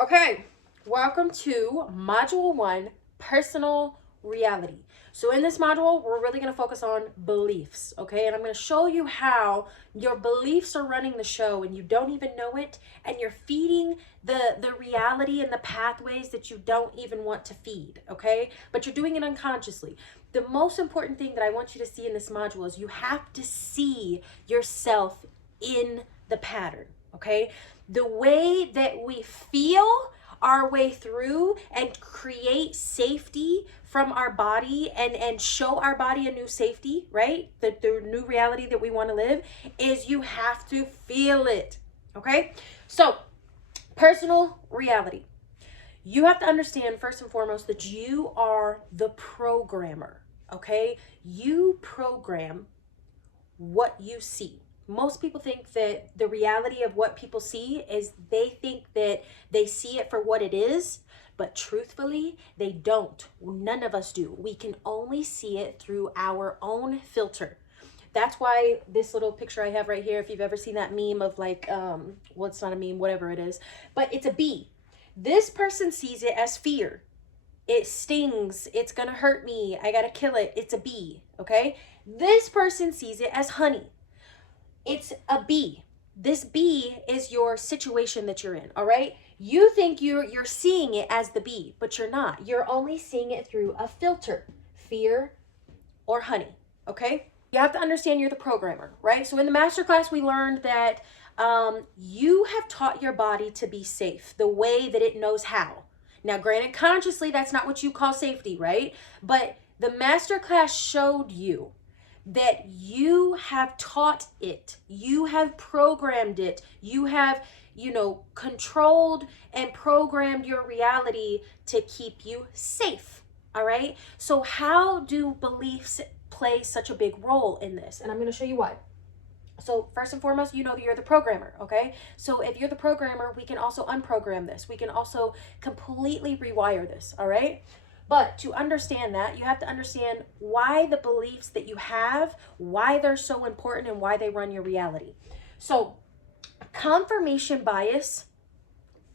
Okay, welcome to Module 1, Personal Reality. So in this module, we're really going to focus on beliefs, okay? And I'm going to show you how your beliefs are running the show and you don't even know it, and you're feeding the reality and the pathways that you don't even want to feed, okay? But you're doing it unconsciously. The most important thing that I want you to see in this module is you have to see yourself in the pattern, okay? The way that we feel our way through and create safety from our body and show our body a new safety, right? The new reality that we want to live is you have to feel it, okay? So, personal reality. You have to understand first and foremost that you are the programmer, okay? You program what you see. Most people think that the reality of what people see is they think that they see it for what it is, but truthfully, they don't. None of us do. We can only see it through our own filter. That's why this little picture I have right here, if you've ever seen that meme of like, well, it's not a meme, whatever it is, but it's a bee. This person sees it as fear. It stings. It's gonna hurt me. I gotta kill it. It's a bee, okay? This person sees it as honey. It's a bee. This bee is your situation that you're in, all right? You think you're seeing it as the bee, but you're not. You're only seeing it through a filter, fear or honey, okay? You have to understand you're the programmer, right? So in the masterclass, we learned that you have taught your body to be safe the way that it knows how. Now, granted, consciously, that's not what you call safety, right? But the masterclass showed you that you have taught it, you have programmed it, you have, controlled and programmed your reality to keep you safe. All right. So, how do beliefs play such a big role in this? And I'm going to show you why. So first and foremost, you know that you're the programmer, okay? So if you're the programmer, we can also unprogram this. We can also completely rewire this, all right? But to understand that, you have to understand why the beliefs that you have, why they're so important, and why they run your reality. So confirmation bias,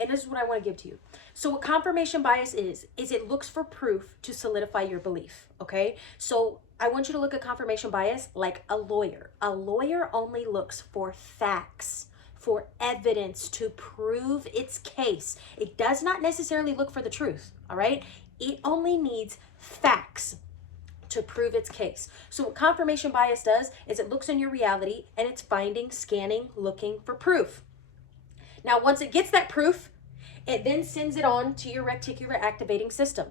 and this is what I want to give to you. So what confirmation bias is it looks for proof to solidify your belief, okay? So I want you to look at confirmation bias like a lawyer. A lawyer only looks for facts, for evidence to prove its case. It does not necessarily look for the truth, all right? It only needs facts to prove its case. So what confirmation bias does is it looks in your reality and it's finding, scanning, looking for proof. Now, once it gets that proof, it then sends it on to your reticular activating system.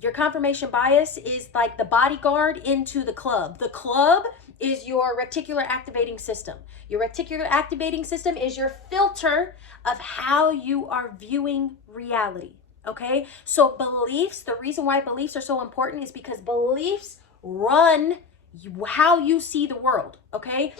Your confirmation bias is like the bodyguard into the club. The club is your reticular activating system. Your reticular activating system is your filter of how you are viewing reality. Okay? So beliefs, the reason why beliefs are so important is because beliefs run how you see the world. Okay?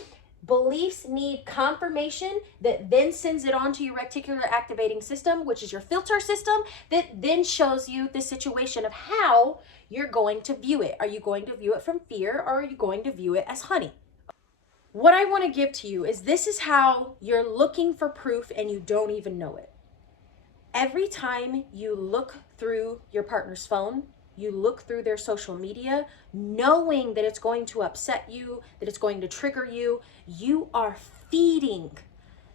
Beliefs need confirmation that then sends it on to your reticular activating system, which is your filter system, that then shows you the situation of how you're going to view it. Are you going to view it from fear, or are you going to view it as honey? What I want to give to you is this is how you're looking for proof and you don't even know it. Every time you look through your partner's phone, you look through their social media, knowing that it's going to upset you, that it's going to trigger you, you are feeding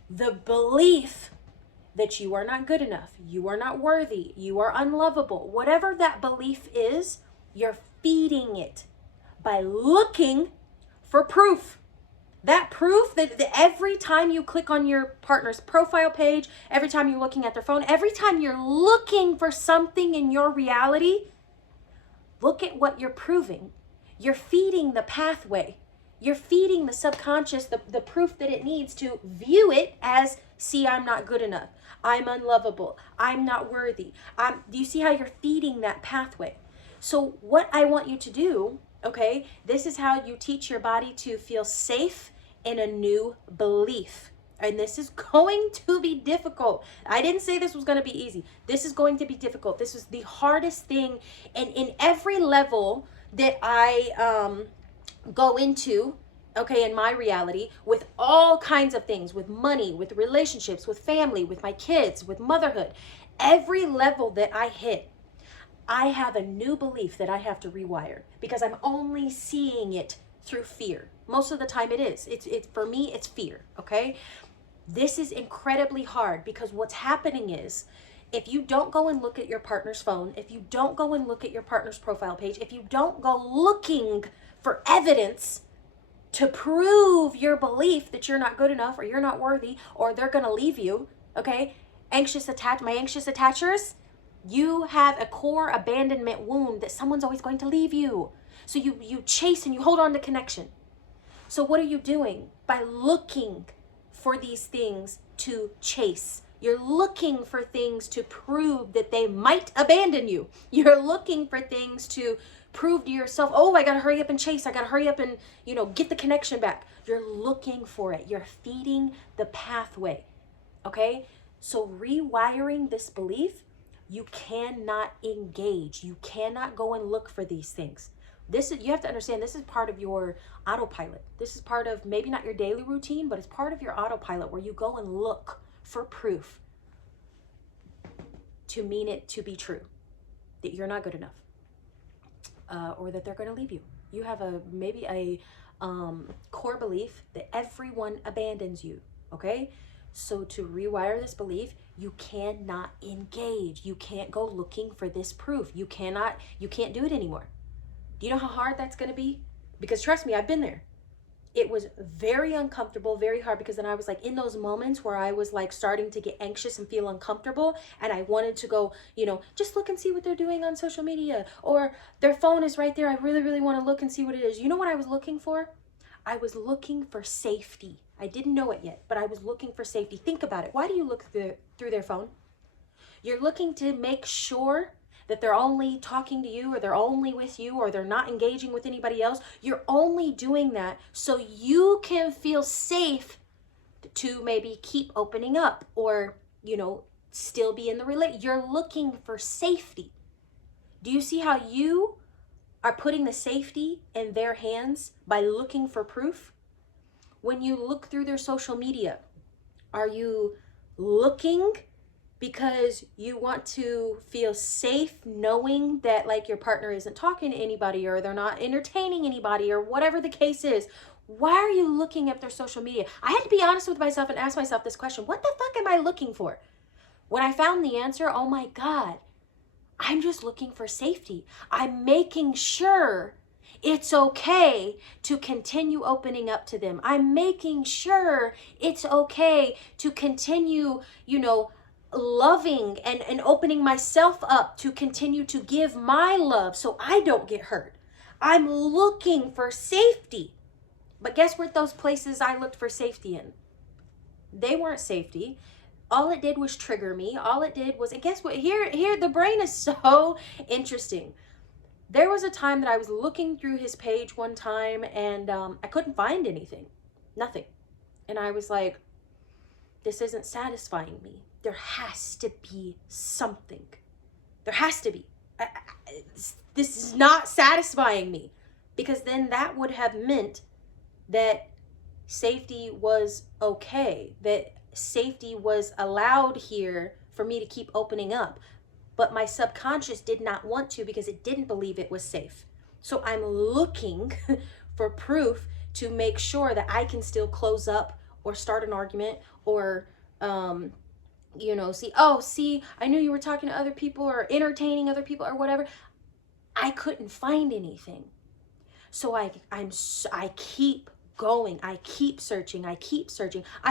the belief that you are not good enough, you are not worthy, you are unlovable. Whatever that belief is, you're feeding it by looking for proof. That proof that every time you click on your partner's profile page, every time you're looking at their phone, every time you're looking for something in your reality, look at what you're proving. You're feeding the pathway. You're feeding the subconscious the proof that it needs to view it as, see, I'm not good enough. I'm unlovable. I'm not worthy. Do you see how you're feeding that pathway? So what I want you to do, okay, this is how you teach your body to feel safe in a new belief. And this is going to be difficult. I didn't say this was going to be easy. This is going to be difficult. This is the hardest thing. And in every level that I go into, okay, in my reality, with all kinds of things, with money, with relationships, with family, with my kids, with motherhood. Every level that I hit, I have a new belief that I have to rewire because I'm only seeing it through fear. Most of the time it is. It's for me, it's fear, okay? This is incredibly hard because what's happening is if you don't go and look at your partner's phone, if you don't go and look at your partner's profile page, if you don't go looking for evidence to prove your belief that you're not good enough or you're not worthy or they're going to leave you, okay? My anxious attachers, you have a core abandonment wound that someone's always going to leave you. So you chase and you hold on to connection. So what are you doing? By looking for these things to chase. You're looking for things to prove that they might abandon you. You're looking for things to prove to yourself, oh, I gotta hurry up and chase. I gotta hurry up and, get the connection back. You're looking for it. You're feeding the pathway, okay? So rewiring this belief, you cannot engage. You cannot go and look for these things. You have to understand, this is part of your autopilot. This is part of maybe not your daily routine, but it's part of your autopilot where you go and look for proof to mean it to be true, that you're not good enough, or that they're going to leave you. You have maybe a core belief that everyone abandons you, okay? So to rewire this belief, you cannot engage. You can't go looking for this proof. You can't do it anymore. Do you know how hard that's going to be? Because trust me, I've been there. It was very uncomfortable, very hard, because then I was like in those moments where I was like starting to get anxious and feel uncomfortable, and I wanted to go, just look and see what they're doing on social media, or their phone is right there. I really, really want to look and see what it is. You know what I was looking for? I was looking for safety. I didn't know it yet, but I was looking for safety. Think about it. Why do you look through their phone? You're looking to make sure that they're only talking to you, or they're only with you, or they're not engaging with anybody else. You're only doing that so you can feel safe to maybe keep opening up, or, still be in the relate. You're looking for safety. Do you see how you are putting the safety in their hands by looking for proof? When you look through their social media, are you looking because you want to feel safe knowing that like your partner isn't talking to anybody, or they're not entertaining anybody, or whatever the case is? Why are you looking at their social media? I had to be honest with myself and ask myself this question: what the fuck am I looking for? When I found the answer, oh my God, I'm just looking for safety. I'm making sure it's okay to continue opening up to them. I'm making sure it's okay to continue, loving and opening myself up to continue to give my love so I don't get hurt. I'm looking for safety. But guess what those places I looked for safety in? They weren't safety. All it did was trigger me. All it did was, and guess what? Here, the brain is so interesting. There was a time that I was looking through his page one time, and I couldn't find anything. Nothing. And I was like, this isn't satisfying me. There has to be something. There has to be. This is not satisfying me. Because then that would have meant that safety was okay. That safety was allowed here for me to keep opening up. But my subconscious did not want to, because it didn't believe it was safe. So I'm looking for proof to make sure that I can still close up or start an argument, or see, I knew you were talking to other people or entertaining other people or whatever. I couldn't find anything. So I keep going. I keep searching. I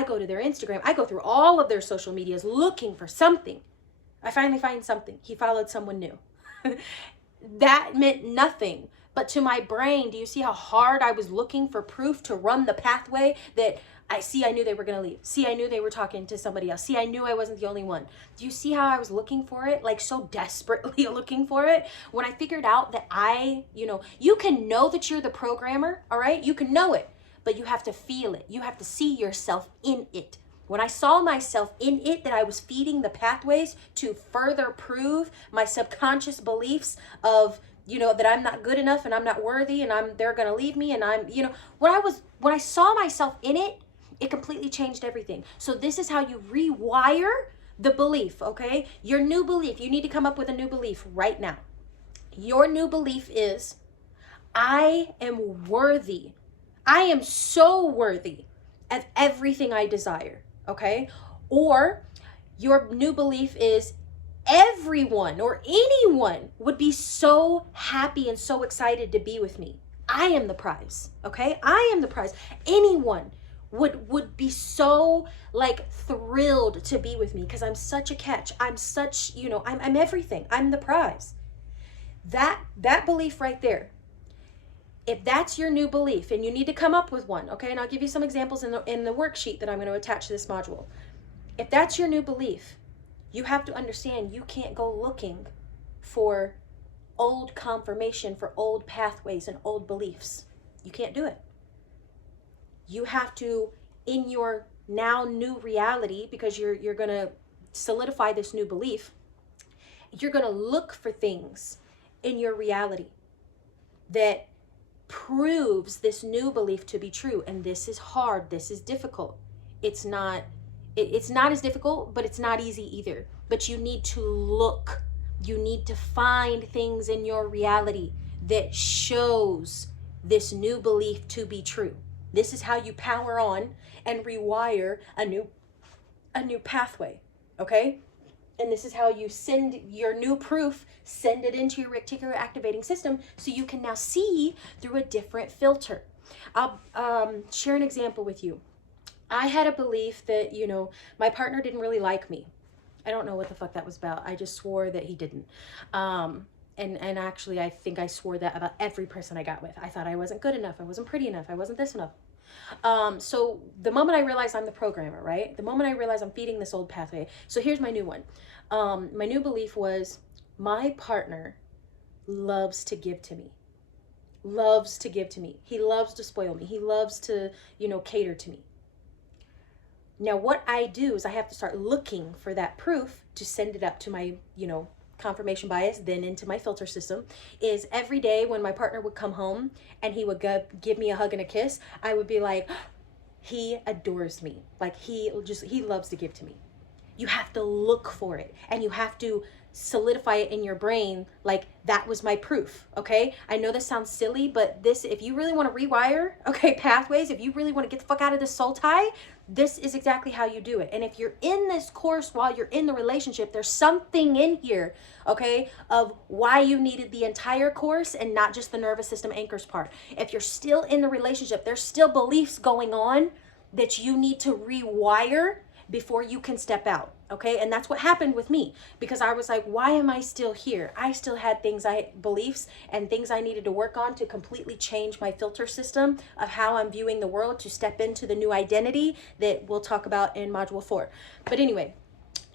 go to their Instagram. I go through all of their social medias looking for something. I finally find something. He followed someone new. That meant nothing. But to my brain, do you see how hard I was looking for proof to run the pathway that I knew they were going to leave. See, I knew they were talking to somebody else. See, I knew I wasn't the only one. Do you see how I was looking for it? Like so desperately looking for it. When I figured out that you can know that you're the programmer, all right? You can know it, but you have to feel it. You have to see yourself in it. When I saw myself in it, that I was feeding the pathways to further prove my subconscious beliefs of, that I'm not good enough and I'm not worthy and they're going to leave me and when I saw myself in it, it completely changed everything. So this is how you rewire the belief, okay? Your new belief, you need to come up with a new belief right now. Your new belief is, I am worthy. I am so worthy of everything I desire, okay? Or your new belief is, everyone or anyone would be so happy and so excited to be with me. I am the prize, okay? I am the prize. Anyone would be so like thrilled to be with me because I'm such a catch. I'm such, I'm everything. I'm the prize. That belief right there, if that's your new belief, and you need to come up with one, okay? And I'll give you some examples in the worksheet that I'm going to attach to this module. If that's your new belief, you have to understand you can't go looking for old confirmation, for old pathways and old beliefs. You can't do it. You have to, in your now new reality, because you're going to solidify this new belief, you're going to look for things in your reality that proves this new belief to be true. And this is hard. This is difficult. It's not as difficult, but it's not easy either. But you need to look. You need to find things in your reality that shows this new belief to be true. This is how you power on and rewire a new pathway, okay? And this is how you send your new proof, send it into your reticular activating system so you can now see through a different filter. I'll share an example with you. I had a belief that, my partner didn't really like me. I don't know what the fuck that was about. I just swore that he didn't. And actually, I think I swore that about every person I got with. I thought I wasn't good enough. I wasn't pretty enough. I wasn't this enough. So the moment I realized I'm the programmer, right? The moment I realized I'm feeding this old pathway. So here's my new one. My new belief was, my partner loves to give to me. Loves to give to me. He loves to spoil me. He loves to, cater to me. Now, what I do is I have to start looking for that proof to send it up to my, confirmation bias, then into my filter system, is every day when my partner would come home and he would give me a hug and a kiss, I would be like, he adores me. Like he loves to give to me. You have to look for it and you have to solidify it in your brain. Like, that was my proof. Okay. I know this sounds silly, but if you really want to rewire, okay, pathways, if you really want to get the fuck out of this soul tie, this is exactly how you do it. And if you're in this course while you're in the relationship, there's something in here, okay, of why you needed the entire course and not just the nervous system anchors part. If you're still in the relationship, there's still beliefs going on that you need to rewire before you can step out, okay? And that's what happened with me, because I was like, why am I still here? I still had beliefs and things I needed to work on to completely change my filter system of how I'm viewing the world, to step into the new identity that we'll talk about in module 4. But anyway,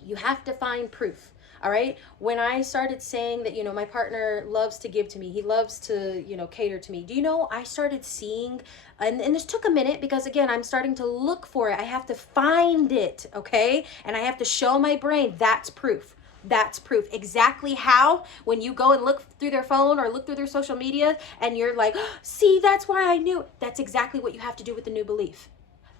you have to find proof. All right. When I started saying that, my partner loves to give to me, he loves to, cater to me. Do you know, I started seeing, and this took a minute because, again, I'm starting to look for it. I have to find it. Okay. And I have to show my brain that's proof. That's proof. Exactly how, when you go and look through their phone or look through their social media and you're like, oh, see, that's why I knew. That's exactly what you have to do with the new belief.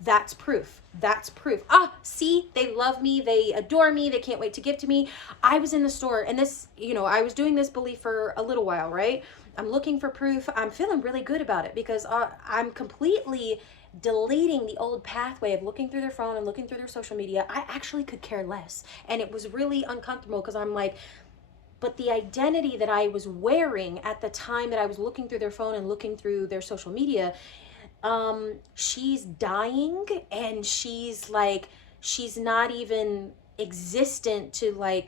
That's proof. That's proof. See, they love me. They adore me. They can't wait to give to me. I was in the store and this, I was doing this belief for a little while, right? I'm looking for proof. I'm feeling really good about it because I'm completely deleting the old pathway of looking through their phone and looking through their social media. I actually could care less. And it was really uncomfortable because I'm like, but the identity that I was wearing at the time that I was looking through their phone and looking through their social media, she's dying and she's not even existent to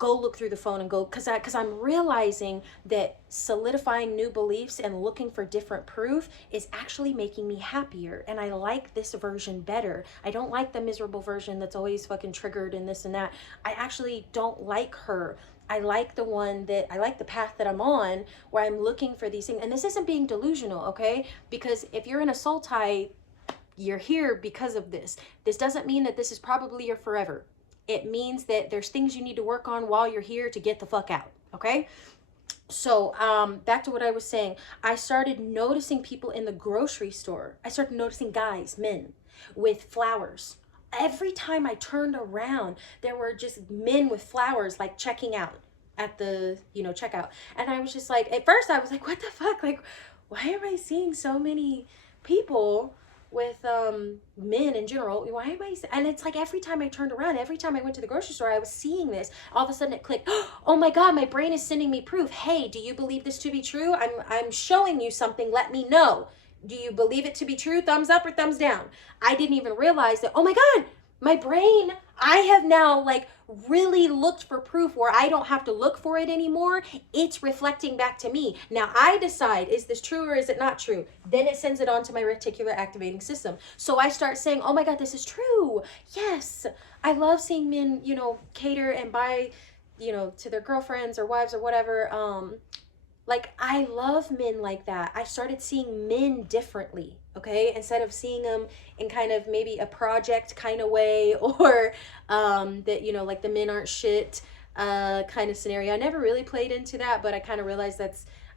go look through the phone and go, because I'm realizing that solidifying new beliefs and looking for different proof is actually making me happier, and I like this version better. I don't like the miserable version that's always fucking triggered and this and that. I actually don't like her. I like the path that I'm on, where I'm looking for these things. And this isn't being delusional, okay? Because if you're in a soul tie, you're here because of this. This doesn't mean that this is probably your forever. It means that there's things you need to work on while you're here to get the fuck out. Okay? So, back to what I was saying. I started noticing people in the grocery store. I started noticing guys, men, with flowers. Every time I turned around, there were just men with flowers, like checking out at the, checkout. And I was just like, at first I was like, what the fuck? Like, why am I seeing so many people with men in general? Why am I? And it's like every time I turned around, every time I went to the grocery store, I was seeing this. All of a sudden it clicked. Oh my God, my brain is sending me proof. Hey, do you believe this to be true? I'm showing you something. Let me know. Do you believe it to be true? Thumbs up or thumbs down? I didn't even realize that, oh my God, my brain, I have now like really looked for proof where I don't have to look for it anymore. It's reflecting back to me. Now I decide, is this true or is it not true? Then it sends it on to my reticular activating system. So I start saying, oh my God, this is true. Yes. I love seeing men, cater and buy, to their girlfriends or wives or whatever. Like, I love men like that. I started seeing men differently, okay? Instead of seeing them in kind of maybe a project kind of way, or that, like the men aren't shit kind of scenario. I never really played into that, but I kind of realized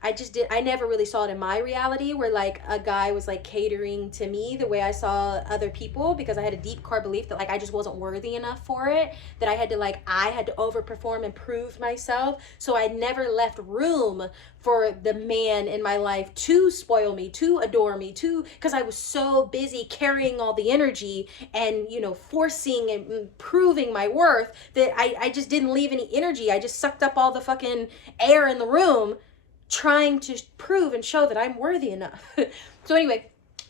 I never really saw it in my reality where like a guy was like catering to me the way I saw other people, because I had a deep core belief that like I just wasn't worthy enough for it, that I had to overperform and prove myself. So I never left room for the man in my life to spoil me, to adore me, because I was so busy carrying all the energy and, forcing and proving my worth that I just didn't leave any energy. I just sucked up all the fucking air in the room trying to prove and show that I'm worthy enough. So anyway,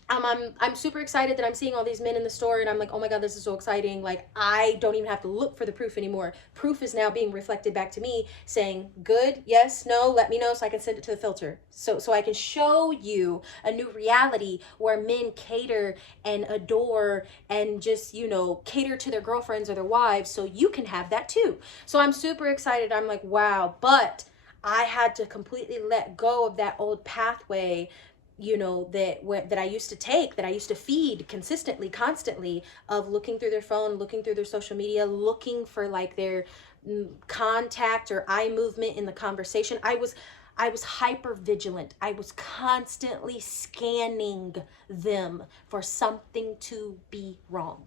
I'm super excited that I'm seeing all these men in the store, and I'm like, oh my God, this is so exciting. Like, I don't even have to look for the proof anymore. Proof is now being reflected back to me saying, good, yes, no, let me know so I can send it to the filter. So I can show you a new reality where men cater and adore and just, cater to their girlfriends or their wives, so you can have that too. So I'm super excited. I'm like, wow, but I had to completely let go of that old pathway, that I used to take, that I used to feed consistently, constantly, of looking through their phone, looking through their social media, looking for like their contact or eye movement in the conversation. I was hyper vigilant. I was constantly scanning them for something to be wrong.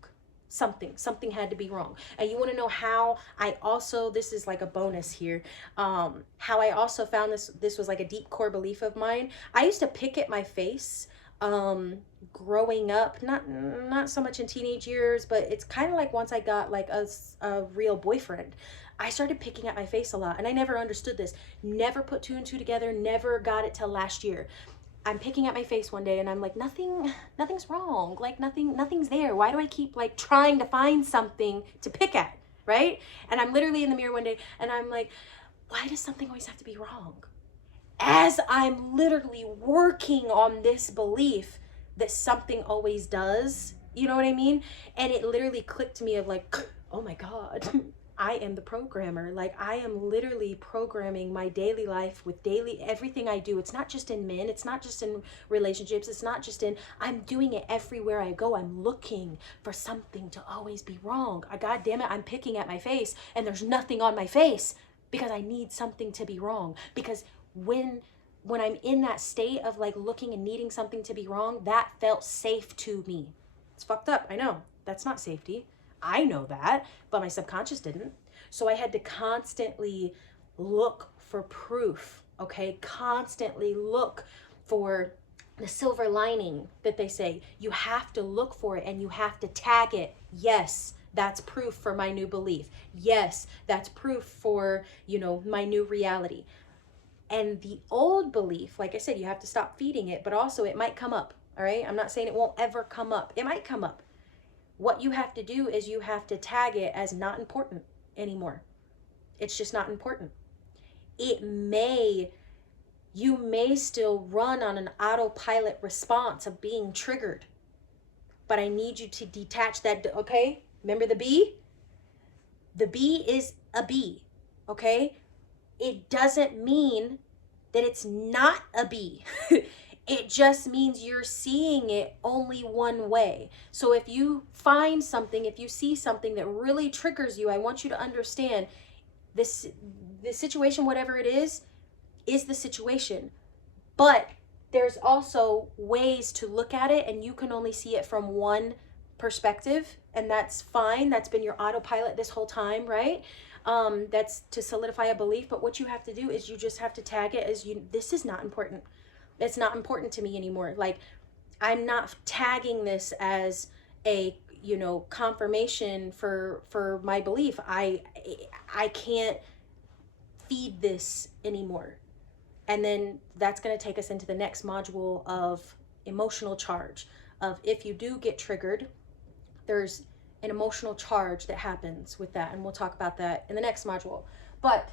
Something had to be wrong. And you want to know how I also, this is like a bonus here, how I also found this was like a deep core belief of mine. I used to pick at my face growing up, not so much in teenage years, but it's kind of like once I got like a real boyfriend, I started picking at my face a lot, and I never understood this, never put two and two together, never got it till last year. I'm picking at my face one day and I'm like, nothing's wrong. Like nothing's there. Why do I keep like trying to find something to pick at, right? And I'm literally in the mirror one day and I'm like, why does something always have to be wrong? As I'm literally working on this belief that something always does, you know what I mean? And it literally clicked to me of like, oh my God, I am the programmer. Like, I am literally programming my daily life with everything I do. It's not just in men. It's not just in relationships. It's not just I'm doing it everywhere I go. I'm looking for something to always be wrong. God damn it, I'm picking at my face and there's nothing on my face because I need something to be wrong. Because when I'm in that state of like looking and needing something to be wrong, that felt safe to me. It's fucked up. I know. That's not safety. I know that, but my subconscious didn't. So I had to constantly look for proof, okay? Constantly look for the silver lining that they say. You have to look for it and you have to tag it. Yes, that's proof for my new belief. Yes, that's proof for, my new reality. And the old belief, like I said, you have to stop feeding it, but also it might come up, all right? I'm not saying it won't ever come up. It might come up. What you have to do is you have to tag it as not important anymore. It's just not important. You may still run on an autopilot response of being triggered, but I need you to detach that, okay? Remember the bee? The bee is a bee, okay? It doesn't mean that it's not a bee. It just means you're seeing it only one way. So if you find something, if you see something that really triggers you, I want you to understand this, the situation, whatever it is the situation. But there's also ways to look at it, and you can only see it from one perspective, and that's fine. That's been your autopilot this whole time, right? That's to solidify a belief. But what you have to do is you just have to tag it as this is not important. It's not important to me anymore. Like, I'm not tagging this as a confirmation for my belief. I can't feed this anymore. And then that's going to take us into the next module of emotional charge. Of if you do get triggered, there's an emotional charge that happens with that, and we'll talk about that in the next module. But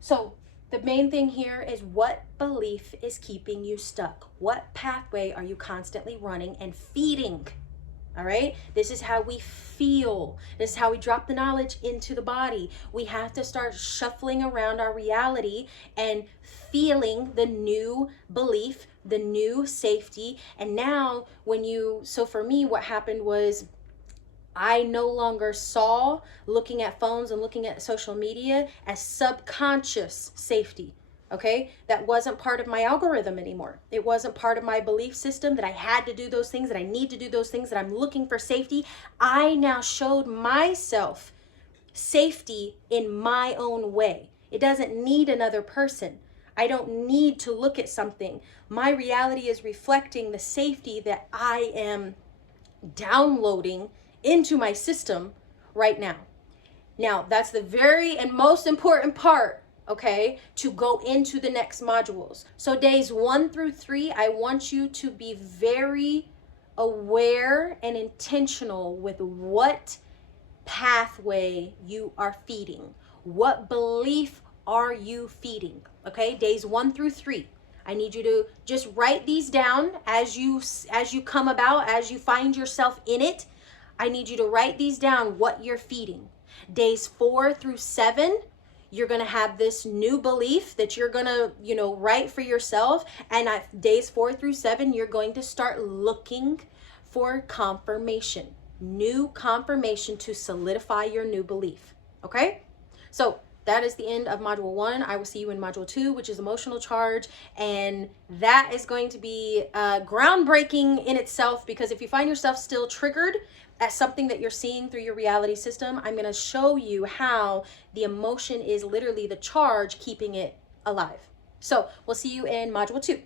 so the main thing here is, what belief is keeping you stuck? What pathway are you constantly running and feeding? All right, this is how we feel. This is how we drop the knowledge into the body. We have to start shuffling around our reality and feeling the new belief, the new safety. And now so for me, what happened was, I no longer saw looking at phones and looking at social media as subconscious safety. Okay, that wasn't part of my algorithm anymore. It wasn't part of my belief system that I had to do those things, that I need to do those things, that I'm looking for safety. I now showed myself safety in my own way. It doesn't need another person. I don't need to look at something. My reality is reflecting the safety that I am downloading into my system right now. Now, that's the very and most important part, okay, to go into the next modules. So days 1 through 3, I want you to be very aware and intentional with what pathway you are feeding. What belief are you feeding? Okay, days 1 through 3. I need you to just write these down as you come about, as you find yourself in it. I need you to write these down, what you're feeding. Days 4 through 7, you're going to have this new belief that you're going to, write for yourself. And at days 4 through 7, you're going to start looking for confirmation, new confirmation to solidify your new belief. Okay? So that is the end of module 1. I will see you in module 2, which is emotional charge. And that is going to be groundbreaking in itself, because if you find yourself still triggered at something that you're seeing through your reality system, I'm going to show you how the emotion is literally the charge keeping it alive. So we'll see you in module 2.